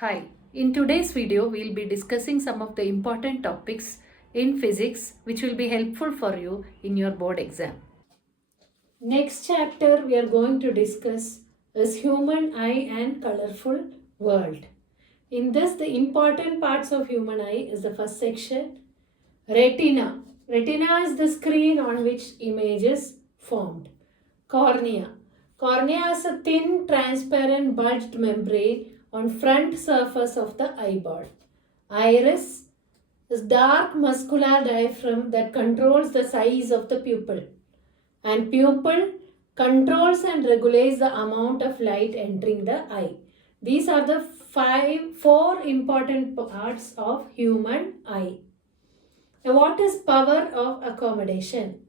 Hi, in today's video we'll be discussing some of the important topics in physics which will be helpful for you in your board exam. Next chapter we are going to discuss is human eye and colorful world. In this, the important parts of human eye is the first section, retina. Retina is the screen on which image is formed. Cornea. Cornea is a thin, transparent, bulged membrane on front surface of the eyeball. Iris is dark muscular diaphragm that controls the size of the pupil. And pupil controls and regulates the amount of light entering the eye. These are the four important parts of human eye. Now, what is power of accommodation?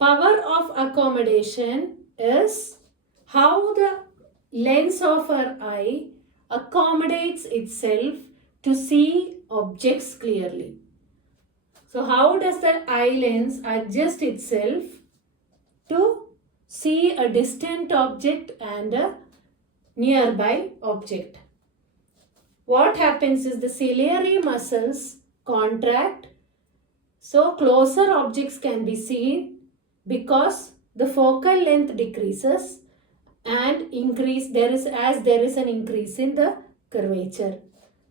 Power of accommodation is how the lens of our eye accommodates itself to see objects clearly. So how does the eye lens adjust itself to see a distant object and a nearby object? What happens is the ciliary muscles contract so closer objects can be seen because the focal length decreases and there is an increase in the curvature.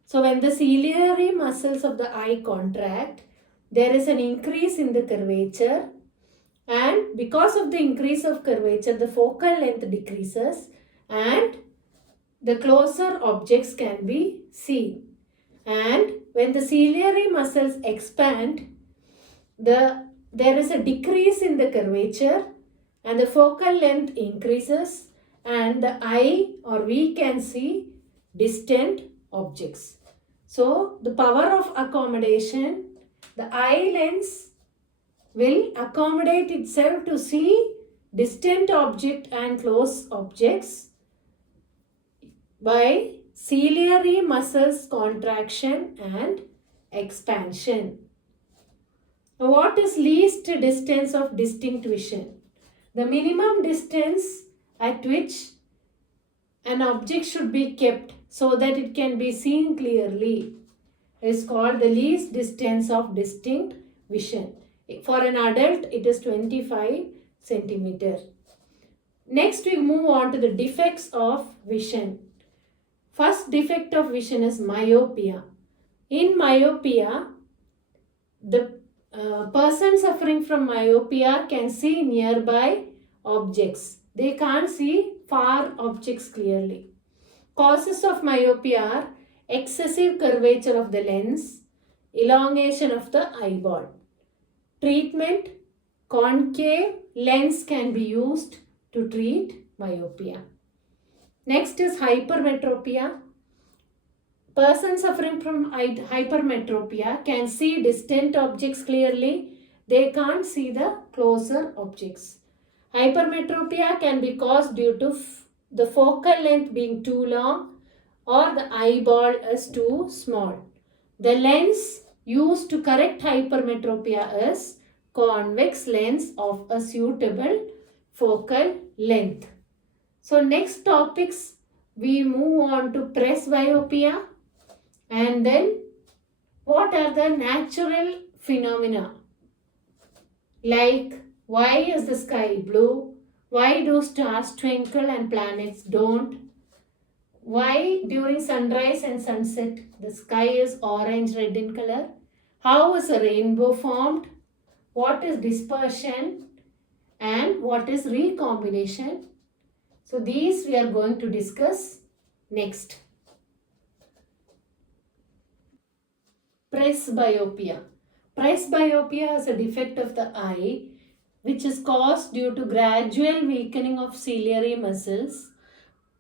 So when the ciliary muscles of the eye contract, there is an increase in the curvature, and because of the increase of curvature, the focal length decreases and the closer objects can be seen. And when the ciliary muscles expand, there is a decrease in the curvature and the focal length increases, and the eye or we can see distant objects. So the power of accommodation, the eye lens will accommodate itself to see distant object and close objects by ciliary muscles contraction and expansion. Now, what is least distance of distinct vision? The minimum distance at which an object should be kept so that it can be seen clearly is called the least distance of distinct vision. For an adult, it is 25 centimeter. Next, we move on to the defects of vision. First defect of vision is myopia. In myopia, the person suffering from myopia can see nearby objects. They can't see far objects clearly. Causes of myopia are excessive curvature of the lens, elongation of the eyeball. Treatment: concave lens can be used to treat myopia. Next is hypermetropia. Person suffering from hypermetropia can see distant objects clearly. They can't see the closer objects. Hypermetropia can be caused due to the focal length being too long or the eyeball is too small. The lens used to correct hypermetropia is convex lens of a suitable focal length. So next topics we move on to presbyopia, and then what are the natural phenomena like why is the sky blue, why do stars twinkle and planets don't, why during sunrise and sunset the sky is orange red in color, how is a rainbow formed, what is dispersion and what is recombination. So these we are going to discuss next. Presbyopia. Presbyopia is a defect of the eye which is caused due to gradual weakening of ciliary muscles.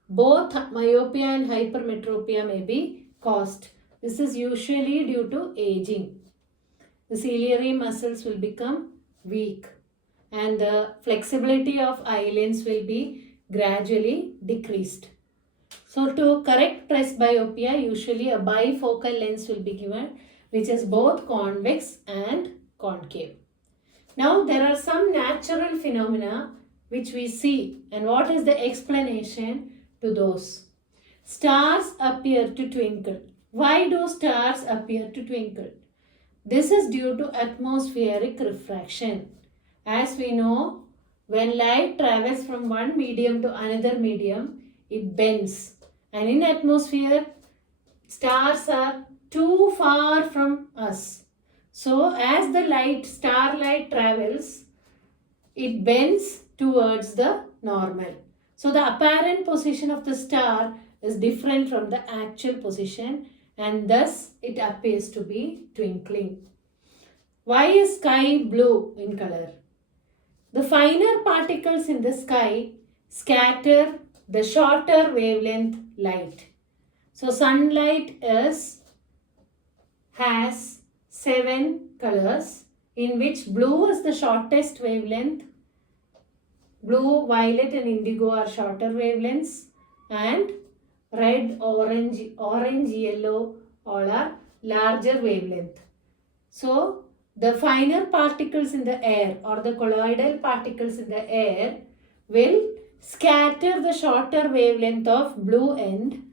Both myopia and hypermetropia may be caused. This is usually due to aging. The ciliary muscles will become weak and the flexibility of eye lens will be gradually decreased. So to correct presbyopia, usually a bifocal lens will be given, which is both convex and concave. Now there are some natural phenomena which we see, and what is the explanation to those? stars appear to twinkle. Why do stars appear to twinkle? This is due to atmospheric refraction. As we know, when light travels from one medium to another medium, it bends. And in atmosphere, stars are too far from us. So as the starlight travels, it bends towards the normal. So the apparent position of the star is different from the actual position, and thus it appears to be twinkling. Why is sky blue in color? The finer particles in the sky scatter the shorter wavelength light. So sunlight has 7 colors, in which blue is the shortest wavelength. Blue, violet and indigo are shorter wavelengths, and red, orange, yellow all are larger wavelength. So the finer particles in the air or the colloidal particles in the air will scatter the shorter wavelength of blue end,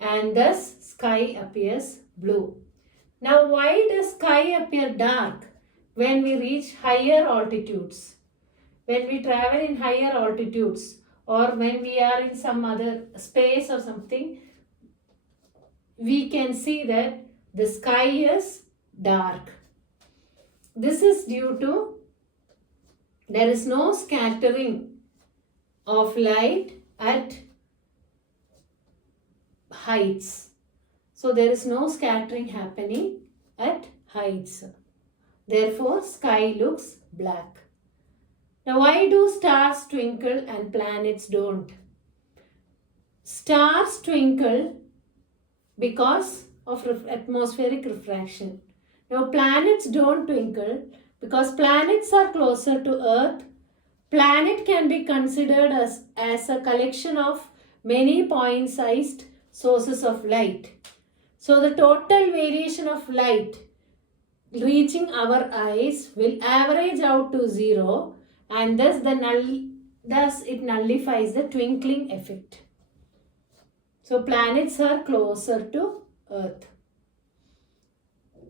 and thus sky appears blue. Now why does sky appear dark when we reach higher altitudes? When we travel in higher altitudes, or when we are in some other space or something, we can see that the sky is dark. This is due to there is no scattering of light at heights. So there is no scattering happening at heights. Therefore, sky looks black. Now, why do stars twinkle and planets don't? Stars twinkle because of atmospheric refraction. Now, planets don't twinkle because planets are closer to Earth. Planet can be considered as a collection of many point-sized sources of light. So, the total variation of light reaching our eyes will average out to 0, and thus it nullifies the twinkling effect. So planets are closer to Earth.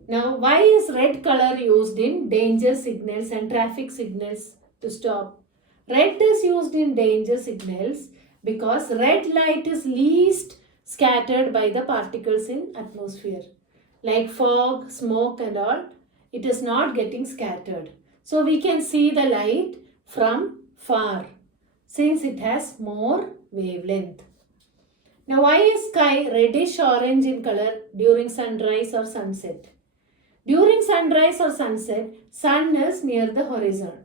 Now, why is red color used in danger signals and traffic signals to stop? Red is used in danger signals because red light is least scattered by the particles in atmosphere. Like fog, smoke and all, it is not getting scattered. So we can see the light from far since it has more wavelength. Now why is sky reddish orange in color during sunrise or sunset? During sunrise or sunset, sun is near the horizon.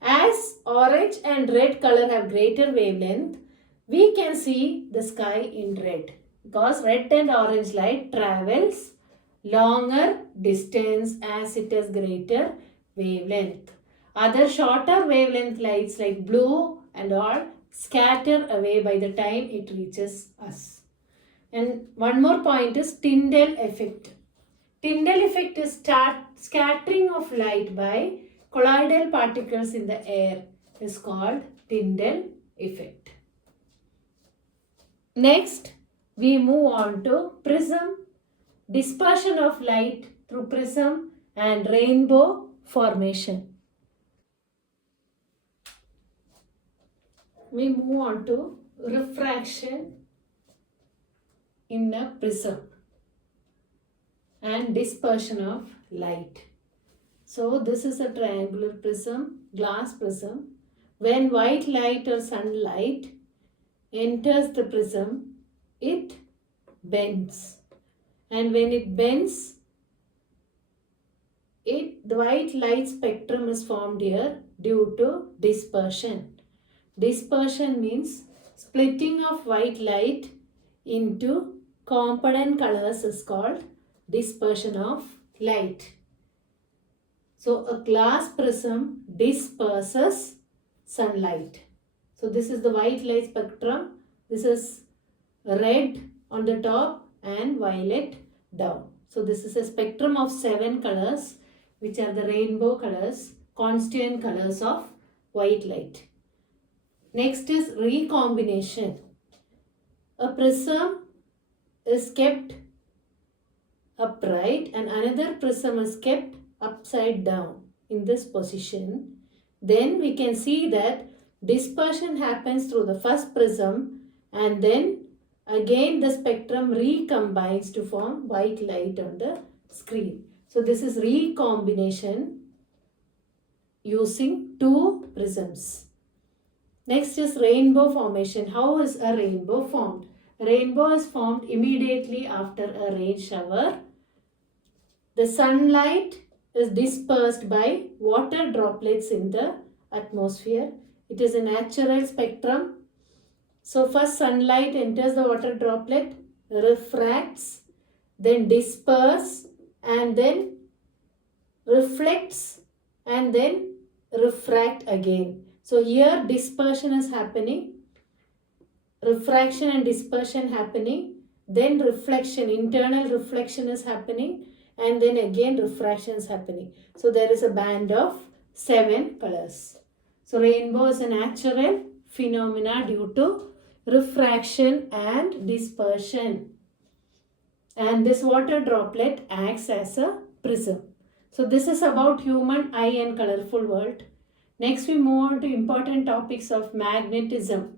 As orange and red color have greater wavelength, we can see the sky in red because red and orange light travels longer distance as it has greater wavelength. Other shorter wavelength lights like blue and all scatter away by the time it reaches us. And one more point is Tyndall effect. Tyndall effect is scattering of light by colloidal particles in the air is called Tyndall effect. Next, we move on to prism, dispersion of light through prism and rainbow formation. We move on to refraction in a prism and dispersion of light. So this is a triangular prism, glass prism. When white light or sunlight enters the prism, it bends. And when it bends, the white light spectrum is formed here due to dispersion. Dispersion means splitting of white light into component colors is called dispersion of light. So a glass prism disperses sunlight. So this is the white light spectrum. This is red on the top and violet down. So this is a spectrum of 7 colors, which are the rainbow colors, constituent colors of white light. Next is recombination. a prism is kept upright and another prism is kept upside down in this position, then we can see that dispersion happens through the first prism and then again the spectrum recombines to form white light on the screen. So this is recombination using two prisms. Next is rainbow formation. How is a rainbow formed? Rainbow is formed immediately after a rain shower. The sunlight is dispersed by water droplets in the atmosphere. It is a natural spectrum. So first sunlight enters the water droplet, refracts, then disperses and then reflects and then refract again. So here dispersion is happening, refraction and dispersion happening, then reflection, internal reflection is happening and then again refraction is happening. So there is a band of 7 colors. So rainbow is a natural phenomena due to refraction and dispersion. And this water droplet acts as a prism. So this is about human eye and colorful world. Next we move on to important topics of magnetism.